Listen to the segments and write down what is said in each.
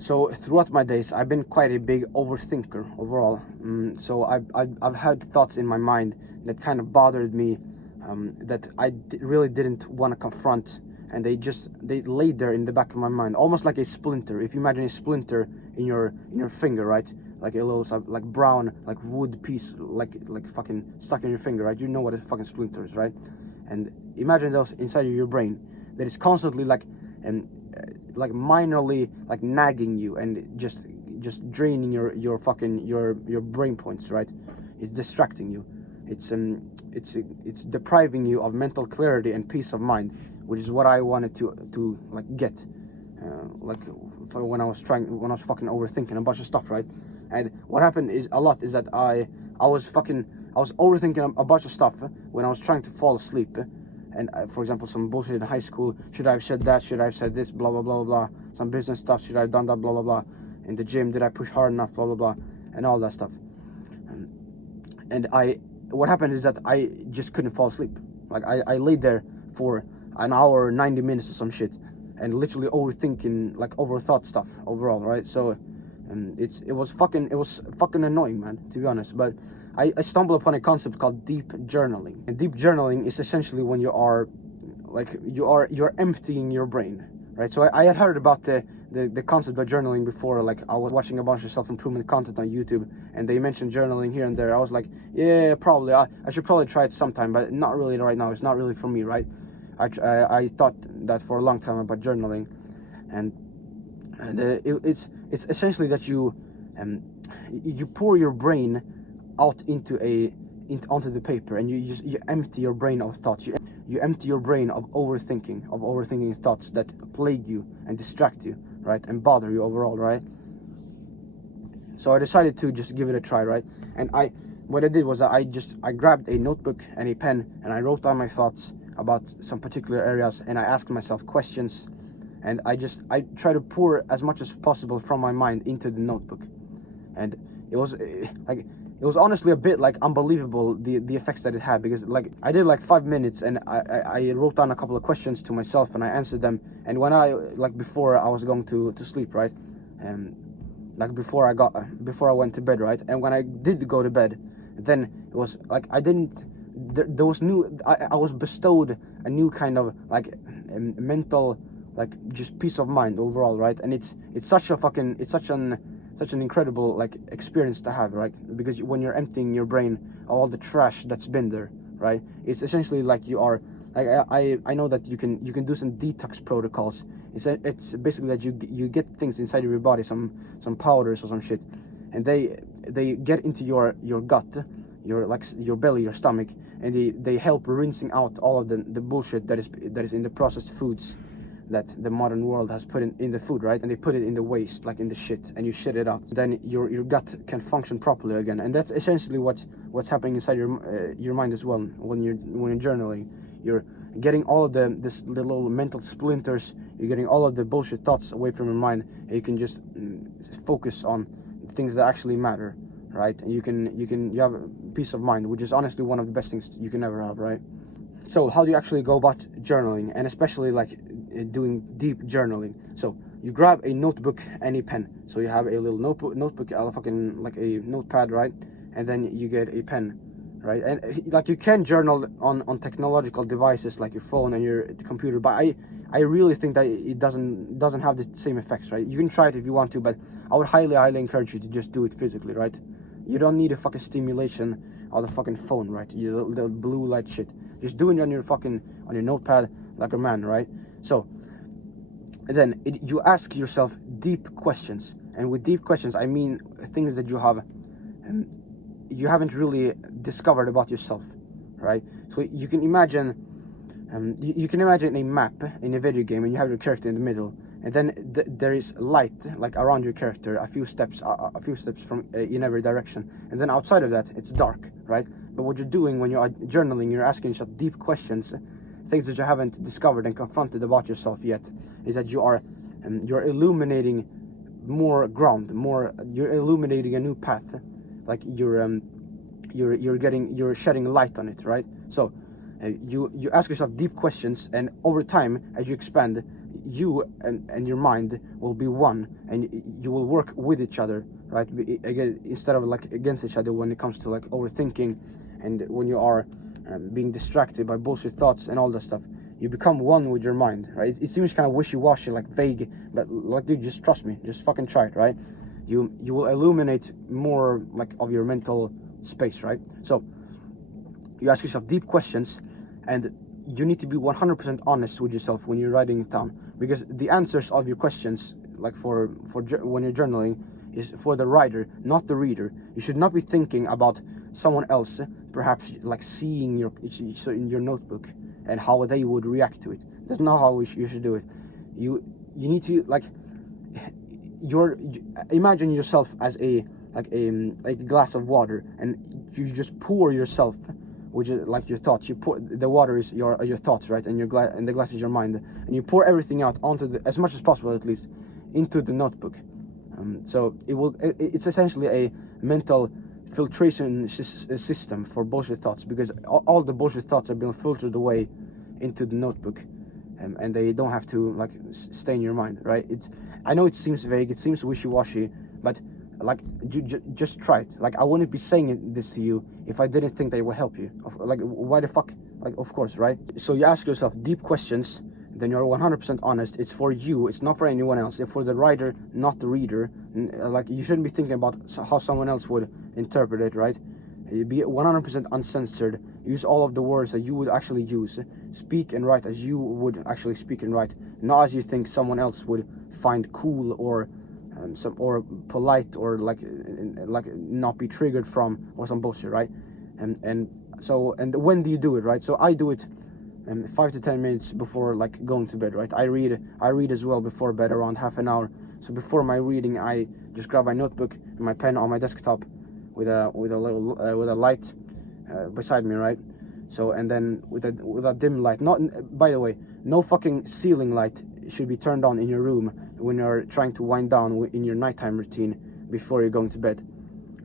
So throughout my days, I've been quite a big overthinker overall. So I've had thoughts in my mind that kind of bothered me, that I really didn't want to confront, and they laid there in the back of my mind, almost like a splinter. If you imagine a splinter in your finger, right? Like a little like brown like wood piece, like fucking stuck in your finger, right? You know what a fucking splinter is, right? And imagine those inside of your brain that is constantly like minorly like nagging you and just draining your fucking your brain points, right? It's distracting you. It's depriving you of mental clarity and peace of mind, which is what I wanted to like get, like for when I was fucking overthinking a bunch of stuff, right? And what happened is that I was overthinking a bunch of stuff when I was trying to fall asleep. And for example, some bullshit in high school. Should I have said that? Should I have said this? Blah blah blah blah. Some business stuff. Should I have done that? Blah blah blah. In the gym, did I push hard enough? Blah blah blah, and all that stuff. And what happened is that I just couldn't fall asleep. Like I laid there for an hour, 90 minutes or some shit, and literally overthinking, like overthought stuff overall, right? So, it was fucking annoying, man, to be honest. But I stumbled upon a concept called deep journaling. And deep journaling is essentially when you're emptying your brain, right? So I had heard about the concept of journaling before. Like I was watching a bunch of self-improvement content on YouTube, and they mentioned journaling here and there. I was like, yeah, probably I should probably try it sometime, but not really right now. It's not really for me, right? I thought that for a long time about journaling, and it's essentially that you pour your brain out onto the paper, and you empty your brain of thoughts. You empty your brain of overthinking thoughts that plague you and distract you, right, and bother you overall, right? So I decided to just give it a try, right? And what I did was that I grabbed a notebook and a pen, and I wrote down my thoughts about some particular areas, and I asked myself questions, and I try to pour as much as possible from my mind into the notebook. And it was honestly a bit like unbelievable, the effects that it had, because like I did like 5 minutes, and I wrote down a couple of questions to myself, and I answered them. And when before I was going to sleep, right, like before I went to bed, right, and when I did go to bed, then it was like there was I was bestowed a new kind of like mental, like just peace of mind overall, right? And it's such an incredible like experience to have, right? Because when you're emptying your brain of all the trash that's been there, right, it's essentially like you are like I know that you can do some detox protocols. It's basically that you get things inside of your body, some powders or some shit, and they get into your gut, your belly, your stomach, and they help rinsing out all of the bullshit that is in the processed foods that the modern world has put in the food, right? And they put it in the waste, like in the shit, and you shit it out. Then your gut can function properly again, and that's essentially what's happening inside your mind as well. When you're journaling, you're getting all of the little mental splinters. You're getting all of the bullshit thoughts away from your mind, and you can just focus on things that actually matter, right? And you have peace of mind, which is honestly one of the best things you can ever have, right? So how do you actually go about journaling, and especially like doing deep journaling? So you grab a notebook and a pen. So you have a little notebook, fucking like a notepad, right? And then you get a pen, right? And like you can journal on technological devices like your phone and your computer, but I really think that it doesn't have the same effects, right? You can try it if you want to, but I would highly encourage you to just do it physically, right? You don't need a fucking stimulation of the fucking phone, right? The blue light shit. Just do it on your notepad like a man, right? So then you ask yourself deep questions, and with deep questions I mean things that you haven't really discovered about yourself, right? So you can imagine a map in a video game, and you have your character in the middle, and then there is light like around your character, a few steps from in every direction, and then outside of that it's dark, right? But what you're doing when you are journaling, you're asking yourself deep questions, things that you haven't discovered and confronted about yourself yet, is that you're illuminating more ground, you're illuminating a new path, like you're shedding light on it, right? So you ask yourself deep questions, and over time, as you expand, you and your mind will be one, and you will work with each other, right? Again, instead of like against each other when it comes to like overthinking, and when you are being distracted by bullshit thoughts and all that stuff. You become one with your mind, right? It seems kind of wishy-washy, like vague, but like, dude, just trust me, just fucking try it, right? You will illuminate more like of your mental space, right? So you ask yourself deep questions, and you need to be 100% honest with yourself when you're writing it down, because the answers of your questions, like for when you're journaling, is for the writer, not the reader. You should not be thinking about someone else, perhaps like seeing in your notebook and how they would react to it. That's not how you should do it. You need to like imagine yourself as a glass of water, and you just pour yourself, which is like your thoughts. You pour the water is your thoughts, right? And and the glass is your mind, and you pour everything out onto as much as possible, at least, into the notebook. So it's essentially a mental filtration system for bullshit thoughts, because all the bullshit thoughts are being filtered away into the notebook, and they don't have to like stay in your mind, right? I know it seems vague, it seems wishy-washy, but like just try it. Like, I wouldn't be saying this to you if I didn't think that it would help you. Like, why the fuck? Like, of course, right? So you ask yourself deep questions, then you're 100% honest. It's for you, it's not for anyone else. It's for the writer, not the reader. Like, you shouldn't be thinking about how someone else would interpret it, right? Be 100% uncensored. Use all of the words that you would actually use. Speak and write as you would actually speak and write, not as you think someone else would find cool or polite, or like not be triggered from, or some bullshit, right? And when do you do it, right? So I do it 5 to 10 minutes before like going to bed, right? I read as well before bed, around half an hour. So before my reading, I just grab my notebook and my pen on my desktop with a light beside me, right? So, and then with a dim light. Not, by the way, no fucking ceiling light should be turned on in your room when you're trying to wind down in your nighttime routine before you're going to bed,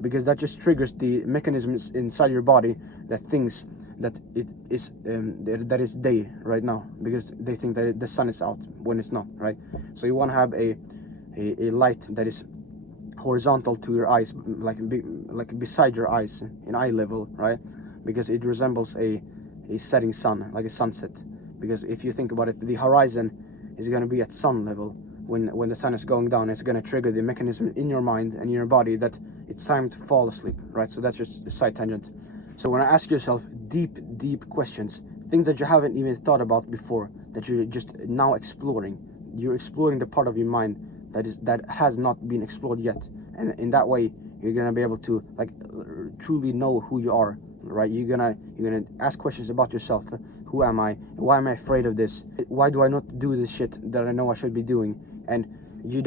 because that just triggers the mechanisms inside your body that thinks that it is that is day right now, because they think that the sun is out when it's not, right? So you want to have a light that is horizontal to your eyes, like beside your eyes, in eye level, right? Because it resembles a setting sun, like a sunset. Because if you think about it, the horizon is going to be at sun level when the sun is going down. It's going to trigger the mechanism in your mind and in your body that it's time to fall asleep, right? So that's just a side tangent. So when I ask yourself deep questions, things that you haven't even thought about before, that you're just now exploring, you're exploring the part of your mind that has not been explored yet, and in that way you're gonna be able to like truly know who you are, right? You're gonna ask questions about yourself. Who am I? Why am I afraid of this? Why do I not do this shit that I know I should be doing? And you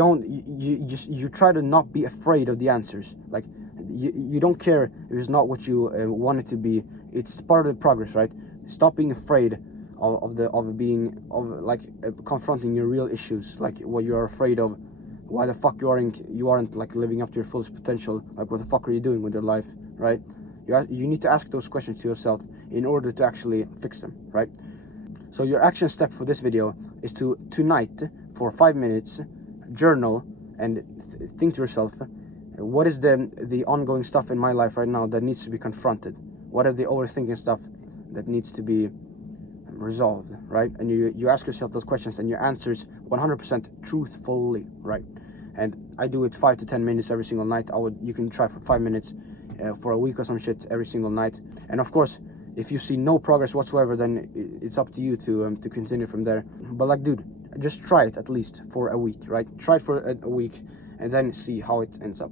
try to not be afraid of the answers. Like, you don't care if it's not what you want it to be. It's part of the progress, right? Stop being afraid of confronting your real issues, like what you're afraid of. Why the fuck you aren't like living up to your fullest potential? Like, what the fuck are you doing with your life, right? You need to ask those questions to yourself in order to actually fix them, right? So your action step for this video is to tonight, for 5 minutes, journal and think to yourself, what is the ongoing stuff in my life right now that needs to be confronted? What are the overthinking stuff that needs to be resolved, right? And you ask yourself those questions, and your answers 100% truthfully, right? And I do it 5 to 10 minutes every single night. You can try for 5 minutes for a week or some shit every single night. And of course, if you see no progress whatsoever, then it's up to you to continue from there. But like, dude, just try it at least for a week, right? Try it for a week and then see how it ends up.